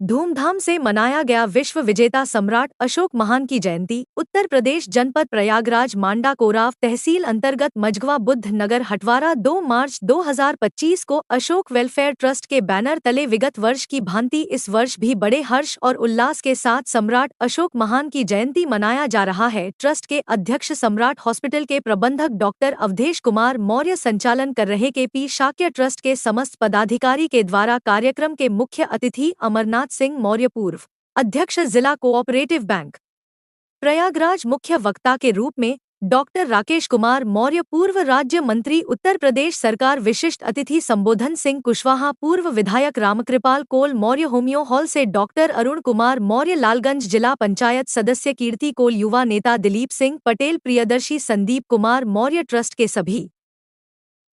धूमधाम से मनाया गया विश्व विजेता सम्राट अशोक महान की जयंती। उत्तर प्रदेश जनपद प्रयागराज मांडा कोराव तहसील अंतर्गत मझगवा बुद्ध नगर हटवारा 2 मार्च 2025 को अशोक वेलफेयर ट्रस्ट के बैनर तले विगत वर्ष की भांति इस वर्ष भी बड़े हर्ष और उल्लास के साथ सम्राट अशोक महान की जयंती मनाया जा रहा है। ट्रस्ट के अध्यक्ष सम्राट हॉस्पिटल के प्रबंधक डॉक्टर अवधेश कुमार मौर्य संचालन कर रहे केपी शाक्य ट्रस्ट के समस्त पदाधिकारी के द्वारा कार्यक्रम के मुख्य अतिथि अमरनाथ सिंह मौर्य पूर्व अध्यक्ष जिला कोऑपरेटिव बैंक प्रयागराज मुख्य वक्ता के रूप में डॉक्टर राकेश कुमार मौर्य पूर्व राज्य मंत्री उत्तर प्रदेश सरकार विशिष्ट अतिथि संबोधन सिंह कुशवाहा पूर्व विधायक रामकृपाल कोल मौर्य होमियो हॉल से डॉक्टर अरुण कुमार मौर्य लालगंज जिला पंचायत सदस्य कीर्ति कोल युवा नेता दिलीप सिंह पटेल प्रियदर्शी संदीप कुमार मौर्य ट्रस्ट के सभी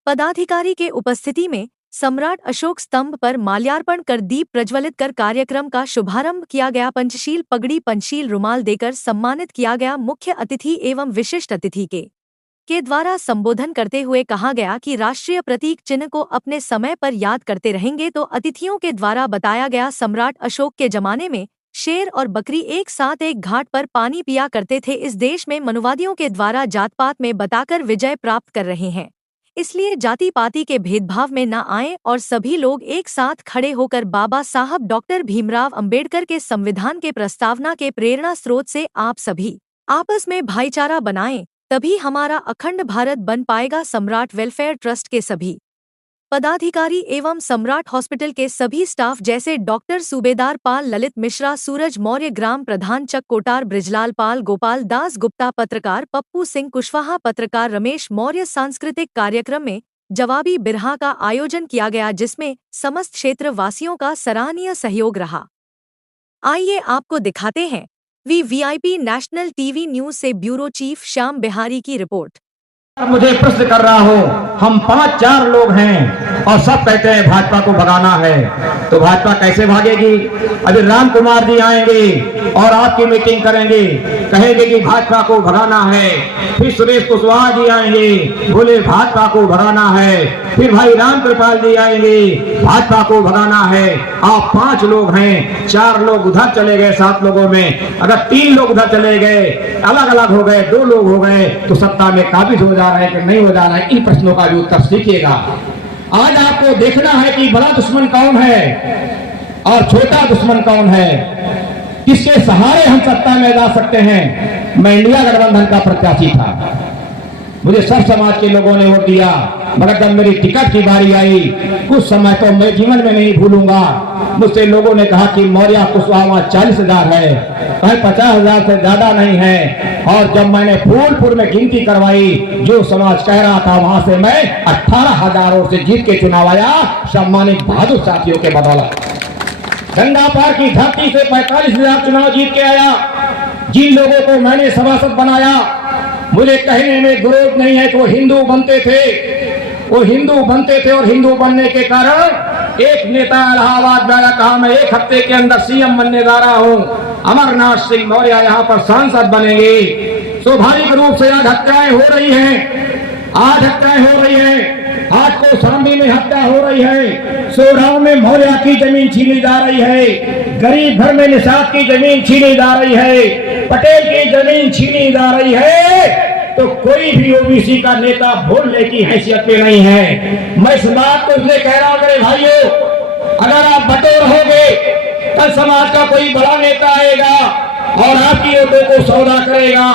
पदाधिकारी के उपस्थिति में सम्राट अशोक स्तंभ पर माल्यार्पण कर दीप प्रज्वलित कर कार्यक्रम का शुभारंभ किया गया। पंचशील पगड़ी पंचशील रुमाल देकर सम्मानित किया गया। मुख्य अतिथि एवं विशिष्ट अतिथि के द्वारा संबोधन करते हुए कहा गया कि राष्ट्रीय प्रतीक चिन्ह को अपने समय पर याद करते रहेंगे। तो अतिथियों के द्वारा बताया गया सम्राट अशोक के जमाने में शेर और बकरी एक साथ एक घाट पर पानी पिया करते थे। इस देश में मनुवादियों के द्वारा जात पात में बताकर विजय प्राप्त कर रहे हैं, इसलिए जाति पाति के भेदभाव में न आएं और सभी लोग एक साथ खड़े होकर बाबा साहब डॉक्टर भीमराव अंबेडकर के संविधान के प्रस्तावना के प्रेरणा स्रोत से आप सभी आपस में भाईचारा बनाएं, तभी हमारा अखंड भारत बन पाएगा। सम्राट वेलफेयर ट्रस्ट के सभी पदाधिकारी एवं सम्राट हॉस्पिटल के सभी स्टाफ जैसे डॉक्टर सूबेदार पाल ललित मिश्रा सूरज मौर्य ग्राम प्रधान चक कोटार ब्रिजलाल पाल गोपाल दास गुप्ता पत्रकार पप्पू सिंह कुशवाहा पत्रकार रमेश मौर्य सांस्कृतिक कार्यक्रम में जवाबी बिरहा का आयोजन किया गया, जिसमें समस्त क्षेत्र वासियों का सराहनीय सहयोग रहा। आइए आपको दिखाते हैं वीआईपी नेशनल टीवी न्यूज से ब्यूरो चीफ श्याम बिहारी की रिपोर्ट। मुझे प्रश्न कर रहा हो, हम 5-4 लोग हैं और सब कहते हैं भाजपा को भगाना है, तो भाजपा कैसे भागेगी? अभी राम कुमार जी आएंगे और आपकी मीटिंग करेंगे, कहेंगे कि भाजपा को भगाना है। फिर सुरेश कुशवाहा जी आएंगे, बोले भाजपा को भगाना है। फिर भाई रामकृपाल जी आएंगे, भाजपा को भगाना है। आप 5 लोग हैं, 4 लोग उधर चले गए 7 लोगों में, अगर 3 लोग उधर चले गए, अलग अलग हो गए, 2 लोग हो गए, तो सत्ता में काबिज हो जा रहा है कि नहीं हो जा रहा है? इन प्रश्नों का भी उत्तर सीखिएगा। आज आपको देखना है कि बड़ा दुश्मन कौन है और छोटा दुश्मन कौन है, किसके सहारे हम सत्ता में जा सकते हैं। मैं इंडिया गठबंधन का प्रत्याशी था, मुझे सब समाज के लोगों ने वोट दिया, मगर जब मेरी टिकट की बारी आई, कुछ समय तो मैं जीवन में नहीं भूलूंगा, मुझसे लोगों ने कहा कि मौर्य कुशवाहा 40,000 है, कहीं 50,000 से ज्यादा नहीं है। और जब मैंने फूलपुर में गिनती करवाई, जो समाज कह रहा था, वहां से मैं 18,000 से जीत के चुनाव आया, सम्मानित बहादुर साथियों के बदौलत। गंगा पार की धरती से 45,000 चुनाव जीत के आया। जिन लोगों को मैंने सभासद बनाया, मुझे कहने में विरोध नहीं है कि वो हिंदू बनते थे, वो हिंदू बनते थे और हिंदू बनने के कारण एक नेता इलाहाबाद में कहा मैं 1 हफ्ते के अंदर सीएम बनने जा रहा हूं, अमरनाथ सिंह मौर्य यहाँ पर सांसद बनेंगे। स्वाभाविक रूप से आज हत्याएं हो रही हैं, आज हत्याएं हो रही हैं, आज को सरम्बी में हत्या हो रही है, सोराव में मौर्य की जमीन छीनी जा रही है, गरीब घर में निषाद की जमीन छीनी जा रही है, पटेल की जमीन छीनी जा रही है। तो कोई भी ओबीसी का नेता बोलने की हैसियत में नहीं है। मैं इस बात को इसलिए कह रहा हूं मेरे भाइयों, अगर आप बटोर होगे, कल समाज का कोई बड़ा नेता आएगा और आपकी वोटों को सौदा करेगा,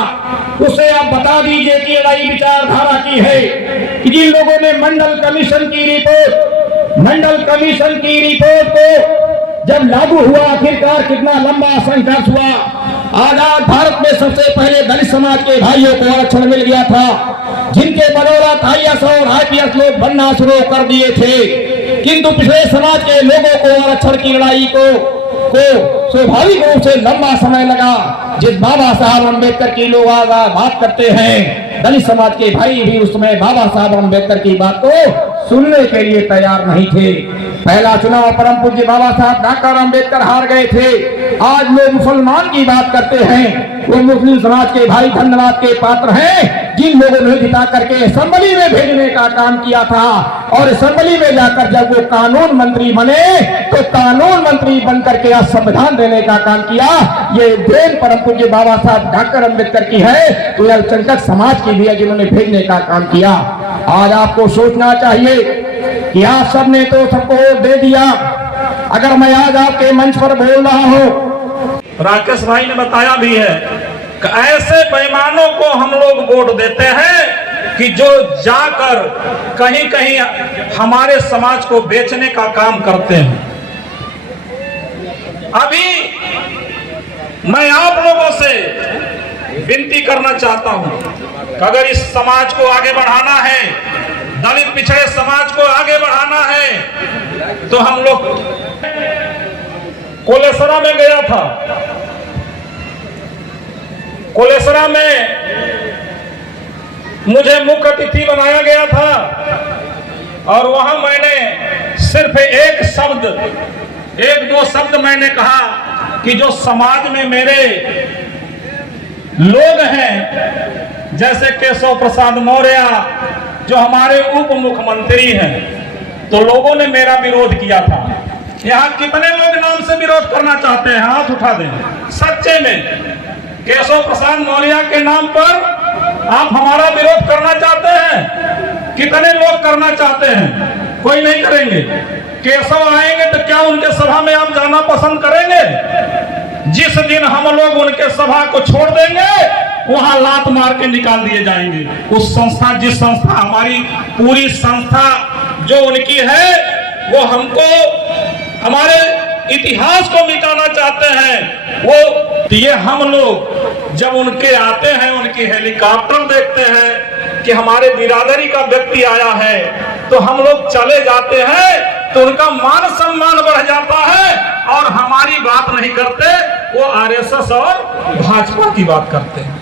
उसे आप बता दीजिए कि नई विचारधारा की है कि जिन लोगों ने मंडल कमीशन की रिपोर्ट को जब लागू हुआ, आखिरकार कितना लंबा संघर्ष हुआ। आजाद भारत में सबसे पहले दलित समाज के भाइयों को आरक्षण मिल गया था, जिनके बदौलत आईएएस और आईपीएस लोग बनना शुरू कर दिए थे। किंतु पिछड़े समाज के लोगों को आरक्षण की लड़ाई को स्वाभाविक रूप से लंबा समय लगा। जिस बाबा साहब अम्बेडकर की लोग आज बात करते हैं, दलित समाज के भाई भी उस समय बाबा साहब अम्बेडकर की बात को सुनने के लिए तैयार नहीं थे। पहला चुनाव परम पूज्य बाबा साहब डॉक्टर अम्बेडकर हार गए थे। आज लोग मुसलमान की बात करते हैं, वो मुस्लिम समाज के भाई धन्यवाद के पात्र हैं जिन लोगों ने जिता करके असेंबली में भेजने का काम किया था, और असेंबली में जाकर जब वो कानून मंत्री बने तो कानून मंत्री बनकर के आज संविधान देने का काम किया। ये देन परम पूज्य बाबा साहब डॉक्टर अम्बेडकर की है, तो अल्पसंख्यक समाज की भी है जिन्होंने भेजने का काम किया। आज आपको सोचना चाहिए कि आप सबने तो सबको वोट दे दिया। अगर मैं आज आपके मंच पर बोल रहा हूं, राकेश भाई ने बताया भी है कि ऐसे बेईमानों को हम लोग वोट देते हैं कि जो जाकर कहीं कहीं हमारे समाज को बेचने का काम करते हैं। अभी मैं आप लोगों से विनती करना चाहता हूं कि अगर इस समाज को आगे बढ़ाना है, दलित पिछड़े समाज को आगे बढ़ाना है, तो हम लोग कोलेसरा में गया था। कोलेसरा में मुझे मुख्य अतिथि बनाया गया था और वहां मैंने सिर्फ एक दो शब्द मैंने कहा कि जो समाज में मेरे लोग हैं, जैसे केशव प्रसाद मौर्य जो हमारे उप मुख्यमंत्री हैं, तो लोगों ने मेरा विरोध किया था। यहाँ कितने लोग नाम से विरोध करना चाहते हैं? हाथ उठा दें। सच्चे में केशव प्रसाद मौर्य के नाम पर आप हमारा विरोध करना चाहते हैं? कितने लोग करना चाहते हैं? कोई नहीं करेंगे। केशव आएंगे तो क्या उनके सभा में आप जाना पसंद करेंगे? जिस दिन हम लोग उनके सभा को छोड़ देंगे, वहां लात मार के निकाल दिए जाएंगे। उस संस्था, जिस संस्था, हमारी पूरी संस्था जो उनकी है, वो हमको, हमारे इतिहास को मिटाना चाहते हैं। वो ये हम लोग जब उनके आते हैं, उनकी हेलीकॉप्टर देखते हैं कि हमारे बिरादरी का व्यक्ति आया है, तो हम लोग चले जाते हैं, तो उनका मान सम्मान बढ़ जाता है और हमारी बात नहीं करते, वो आरएसएस और भाजपा की बात करते हैं।